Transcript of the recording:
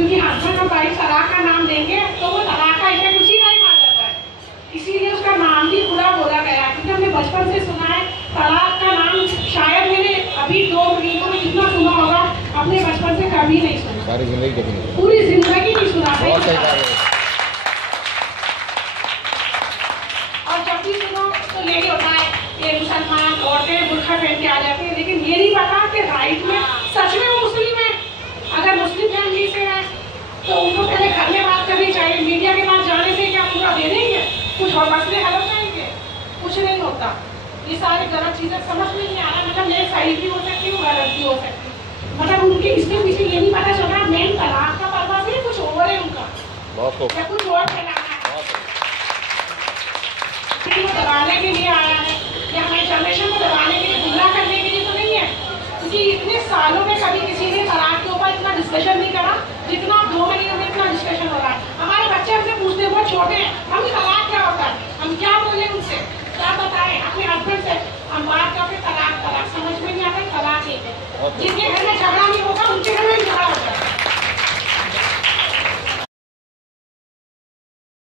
क्योंकि हस्बैंड और वाइफ तलाक का नाम देंगे तो वो तलाक का इफेक्ट उसी टाइम आ जाता है, इसीलिए उसका नाम भी बुरा बोला गया। क्योंकि हमने बचपन से सुना है तलाक का नाम, शायद मैंने अभी 2 महीनों में जितना सुना होगा अपने बचपन से कभी नहीं सुना, सारी जिंदगी देखी, पूरी जिंदगी नहीं सुना। और जब भी सुनो तो यही होता है ये मुसलमान औरतें बुर्खा पहन के आ जाती है, लेकिन ये नहीं पता कि राइट में सच में वो मुस्लिम है। अगर मुस्लिम फैमिली से है तो उनको पहले घर में बात करनी चाहिए, मीडिया के पास जाने से क्या पूरा दे देंगे, कुछ और मसले हल हो जाएंगे? कुछ नहीं होता। ये सारी गलत चीज़ें समझ में नहीं आ रहा, मतलब मेरे सही भी हो सकती है, गलत भी हो सकती है, मतलब उनके इसके पीछे ये नहीं पता चल रहा मेन तलाक का पर्पस है कुछ और है उनका, या कुछ और फैलाना है, वो दबाने के लिए आया है या हमारी जनरेशन को दबाने के लिए, गुमराह करने के लिए तो नहीं है। क्योंकि इतने सालों में कभी किसी ने तलाक के ऊपर इतना डिस्कशन नहीं करा जितना 2 महीनों में इतना डिस्कशन हो रहा है। हमारे बच्चे हमसे पूछते हैं, बहुत छोटे हैं, हम तलाक क्या होता है, हम क्या बोले उनसे, क्या बताएं, अपने हस्बैंड से